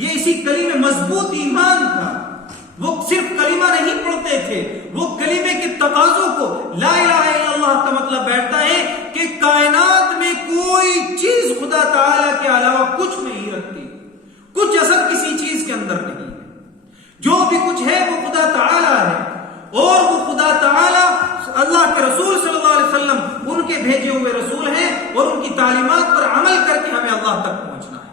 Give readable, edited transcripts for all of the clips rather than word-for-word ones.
یہ اسی کلمے مضبوط ایمان تھا. وہ صرف کلمہ نہیں پڑھتے تھے, وہ کلمے کے تقاضوں کو, لا الہ الا اللہ کا مطلب بیٹھتا ہے کہ کائنات میں کوئی چیز خدا تعالیٰ کے علاوہ کچھ نہیں رکھتی, کچھ اثر کسی چیز کے اندر نہیں ہے. جو بھی کچھ ہے وہ خدا تعالیٰ ہے, اور وہ خدا تعالیٰ اللہ کے رسول صلی اللہ علیہ وسلم ان کے بھیجے ہوئے رسول ہیں, اور ان کی تعلیمات پر عمل کر کے ہمیں اللہ تک پہنچنا ہے.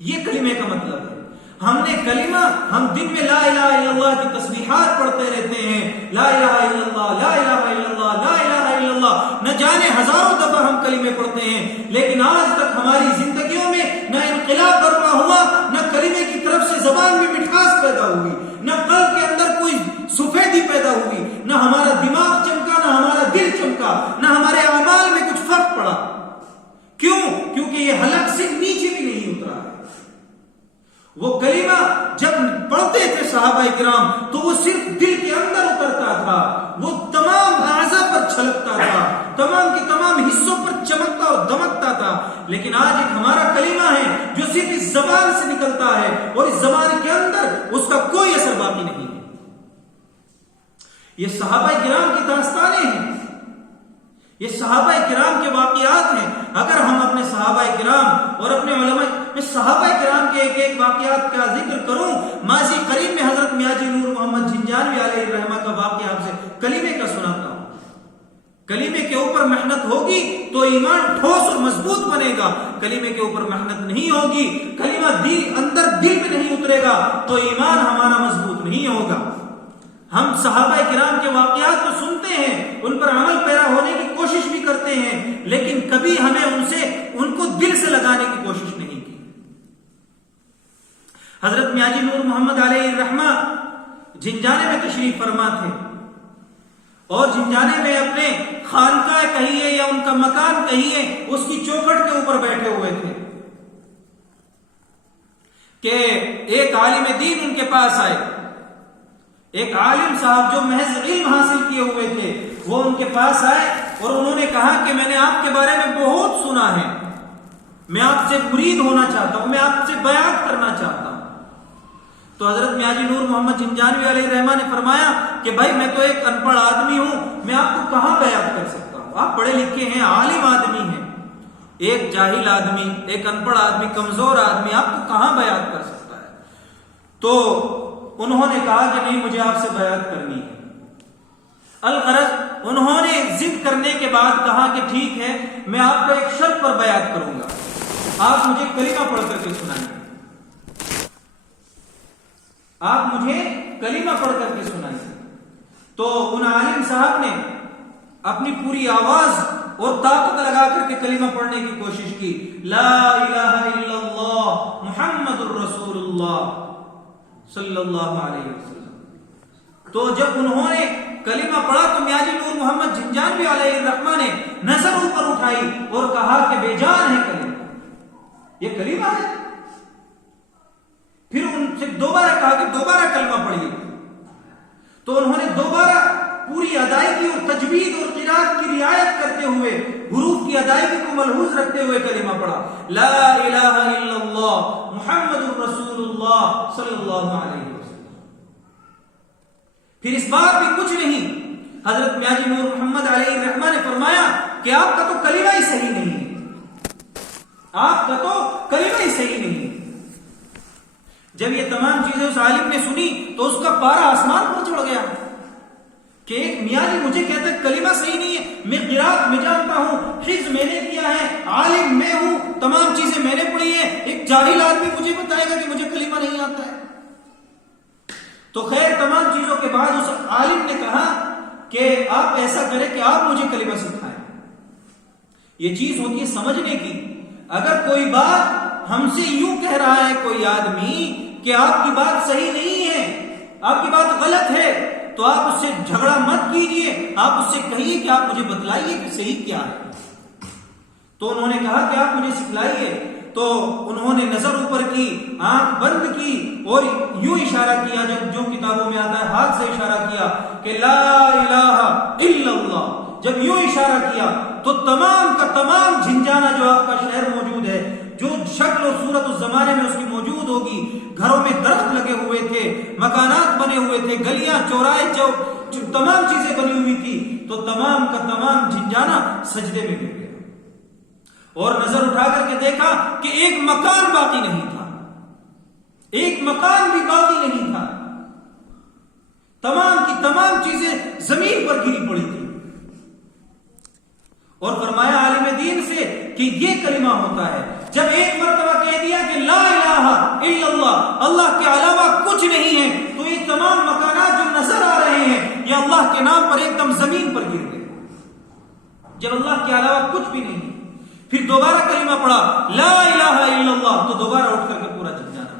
یہ کلمے کا مطلب ہے. ہم نے کلمہ, ہم دن میں لا الہ الا اللہ کی تسبیحات پڑھتے رہتے ہیں, لا الہ الا اللہ, لا الہ الا اللہ, لا الہ الا اللہ, نہ جانے ہزاروں دفعہ ہم کلمے پڑھتے ہیں, لیکن آج تک ہماری زندگیوں میں نہ انقلاب برپا ہوا, نہ کلمے کی طرف سے زبان میں مٹھاس پیدا ہوئی, نہ قلب کے اندر کوئی سفیدی پیدا ہوئی, نہ ہمارا دماغ چمکا, نہ ہمارا دل چمکا, نہ ہمارے اعمال میں کچھ فرق پڑا. کیوں؟ کیونکہ یہ حلق سے نیچے بھی نہیں اترا ہے. وہ کلمہ جب پڑھتے تھے صحابہ کرام تو وہ صرف دل کے اندر اترتا تھا, وہ تمام اعضاء پر چھلکتا تھا, تمام کے تمام حصوں پر چمکتا اور دمکتا تھا. لیکن آج ایک ہمارا کلمہ ہے جو صرف اس زبان سے نکلتا ہے, اور اس زبان کے اندر اس کا کوئی اثر باقی نہیں ہے. یہ صحابہ کرام کی داستانیں ہیں, یہ صحابہ کرام کے واقعات ہیں. اگر ہم اپنے صحابہ کرام اور اپنے علماء میں صحابہ کرام کے ایک ایک واقعات کا ذکر کروں, ماضی قریب میں حضرت میاں جی نور محمد جھنجھانوی علیہ الرحمہ کا واقعہ آپ سے کلمے کا سناتا ہوں. کلمے کے اوپر محنت ہوگی تو ایمان ٹھوس اور مضبوط بنے گا, کلمے کے اوپر محنت نہیں ہوگی, کلمہ دل میں نہیں اترے گا تو ایمان ہمارا مضبوط نہیں ہوگا. ہم صحابہ کرام کے واقعات تو سنتے ہیں, ان پر عمل پیرا ہونے کی کوشش بھی کرتے ہیں, لیکن کبھی ہمیں ان کو دل سے لگانے کی کوشش نہیں کی. حضرت میاں جی نور محمد علیہ الرحمہ جھنجھانے میں تشریف فرما تھے, اور جھنجھانے میں اپنے خانقاہ کہیے یا ان کا مکان کہیے, اس کی چوکھٹ کے اوپر بیٹھے ہوئے تھے کہ ایک عالم دین ان کے پاس آئے. ایک عالم صاحب جو محض علم حاصل کیے ہوئے تھے, وہ ان کے پاس آئے اور انہوں نے کہا کہ میں نے آپ کے بارے میں بہت سنا ہے, میں آپ سے مرید ہونا چاہتا ہوں, میں آپ سے بیعت کرنا چاہتا ہوں. تو حضرت میاں جی نور محمد جھنجھانوی علیہ الرحمہ نے فرمایا کہ بھائی میں تو ایک ان پڑھ آدمی ہوں, میں آپ کو کہاں بیعت کر سکتا ہوں, آپ پڑھے لکھے ہیں, عالم آدمی ہیں, ایک جاہل آدمی, ایک ان پڑھ آدمی, کمزور آدمی آپ کو کہاں بیعت کر سکتا ہے. تو انہوں نے کہا کہ نہیں, مجھے آپ سے بیعت کرنی ہے. الغرض انہوں نے ضد کرنے کے بعد کہا کہ ٹھیک ہے, میں آپ کو ایک شرط پر بیعت کروں گا, آپ مجھے کلمہ پڑھ کر کے سنائیں, آپ مجھے کلمہ پڑھ کر کے سنائیں. تو ان عالم صاحب نے اپنی پوری آواز اور طاقت لگا کر کے کلمہ پڑھنے کی کوشش کی, لا الہ الا اللہ محمد الرسول اللہ صلی اللہ علیہ وسلم. تو جب انہوں نے کلمہ پڑھا تو میاں جی نور محمد جھنجھانوی علیہ الرحمہ نے نظر اوپر اٹھائی اور کہا کہ بے جان ہے کلمہ, یہ کلمہ ہے. پھر ان سے دوبارہ کہا کہ دوبارہ کلمہ پڑھیے. تو انہوں نے دوبارہ پوری ادائیگی اور تجوید اور قرات کی رعایت کرتے ہوئے, حروف کی ادائیگی کو ملحوظ رکھتے ہوئے کلمہ پڑھا, لا الہ الا اللہ محمد الرسول اللہ صلی اللہ علیہ وسلم. پھر اس بار بھی کچھ نہیں, حضرت میاں جی نور محمد علیہ الرحمہ نے فرمایا کہ آپ کا تو کلمہ ہی صحیح نہیں ہے, آپ کا تو کلمہ ہی صحیح نہیں ہے. جب یہ تمام چیزیں اس عالم نے سنی تو اس کا پارا آسمان پر چڑھ گیا کہ ایک میاں جی مجھے کہتے ہیں کلمہ صحیح نہیں ہے, میں قرات میں جانتا ہوں, حفظ میں نے کیا ہے, عالم میں ہوں, تمام چیزیں میں نے پڑھی ہیں, ایک جاہل آدمی مجھے بتائے گا کہ مجھے کلمہ نہیں آتا ہے. تو خیر تمام چیزوں کے بعد اس عالم نے کہا کہ آپ ایسا کریں کہ آپ مجھے کلمہ سکھائیں. یہ چیز ہوتی ہے سمجھنے کی. اگر کوئی بات ہم سے یوں کہہ رہا ہے کوئی آدمی کہ آپ کی بات صحیح نہیں ہے, آپ کی بات غلط ہے, تو آپ اس سے جھگڑا مت کیجئے, آپ اس سے کہیے کہ آپ مجھے بتلائیے کہ صحیح کیا ہے. تو انہوں نے کہا کہ آپ مجھے سکھلائیے. تو انہوں نے نظر اوپر کی, آنکھ بند کی اور یوں اشارہ کیا, جب جو کتابوں میں آتا ہے ہاتھ سے اشارہ کیا کہ لا الہ الا اللہ. جب یوں اشارہ کیا تو تمام کا تمام جھنجھانا جو آپ کا شہر موجود ہے, جو شکل و صورت اس زمانے میں اس کی موجود موجود ہوگی. گھروں میں درخت لگے ہوئے تھے, مکانات بنے ہوئے تھے, گلیاں چوراہے تمام چیزیں بنی ہوئی تھی, تو تمام کا تمام جھنجھانا سجدے میں گر گیا. اور نظر اٹھا کر کے دیکھا کہ ایک مکان باقی نہیں تھا, ایک مکان بھی باقی نہیں تھا. تمام کی تمام چیزیں زمین پر گری پڑی تھی. اور فرمایا عالم دین سے کہ یہ کلمہ ہوتا ہے جب ایک مرتبہ کہہ دیا کہ لا الہ الا اللہ, اللہ کے علاوہ کچھ نہیں ہے, تو یہ تمام مکانات جو نظر آ رہے ہیں یہ اللہ کے نام پر ایک دم زمین پر گر گئے. جب اللہ کے علاوہ کچھ بھی نہیں, پھر دوبارہ کلمہ پڑھا لا الہ الا اللہ, تو دوبارہ اٹھ کر کے پورا جھنجھانا تھا.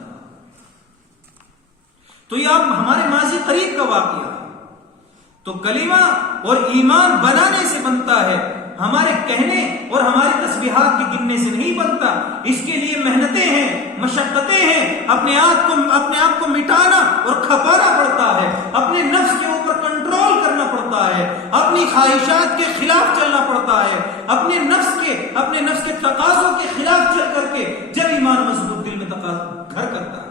تو یہ آپ ہمارے ماضی قریب کا واقعہ ہے. تو کلمہ اور ایمان بنانے سے بنتا ہے, ہمارے کہنے اور ہماری تسبیحات کے گننے سے نہیں بنتا. اس کے لیے محنتیں ہیں, مشقتیں ہیں, اپنے آپ کو مٹانا اور کھپانا پڑتا ہے, اپنے نفس کے اوپر کنٹرول کرنا پڑتا ہے, اپنی خواہشات کے خلاف چلنا پڑتا ہے, اپنے نفس کے تقاضوں کے خلاف چل کر کے جب ایمان مضبوط دل میں گھر کرتا ہے.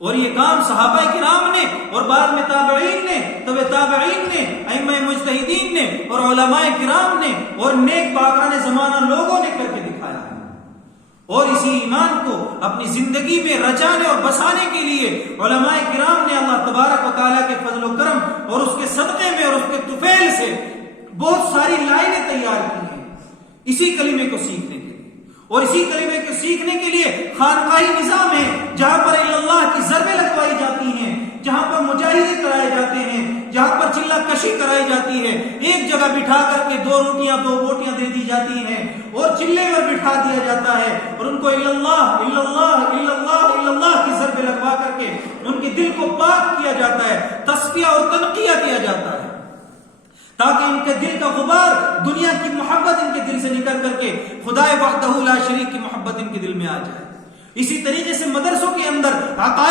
اور یہ کام صحابہ کرام نے اور بعد میں تابعین نے, تابعین نے, ائمہ مجتہدین نے اور علماء کرام نے اور نیک پاکان زمانہ لوگوں نے کر کے دکھایا ہے. اور اسی ایمان کو اپنی زندگی میں رچانے اور بسانے کے لیے علماء کرام نے اللہ تبارک و تعالیٰ کے فضل و کرم اور اس کے صدقے میں اور اس کے طفیل سے بہت ساری لائنیں تیار کی ہیں اسی کلمے کو سیکھنے کے لیے. اور اسی کلمے کو سیکھنے کے لیے خانقاہی نظام ہے, جہاں پر اللہ کی ضربیں لگوائی جاتی ہیں, جہاں پر مجاہدے کرائے جاتے ہیں, جہاں پر چلہ کشی کرائی جاتی ہے. ایک جگہ بٹھا کر کے 2 روٹیاں 2 بوٹیاں دے دی جاتی ہیں اور چلے پر بٹھا دیا جاتا ہے, اور ان کو الا اللہ الا اللہ الا اللہ الا اللہ کی ضربیں لگوا کر کے ان کے دل کو پاک کیا جاتا ہے, تصفیہ اور تنقیہ کیا جاتا ہے, تاکہ ان کے دل کا غبار, دنیا کی محبت ان کے دل سے نکل کر کے خدائے وحدہ لا شریک کی محبت ان کے دل میں آ جائے. اسی طریقے سے مدرسوں کے اندر عقائد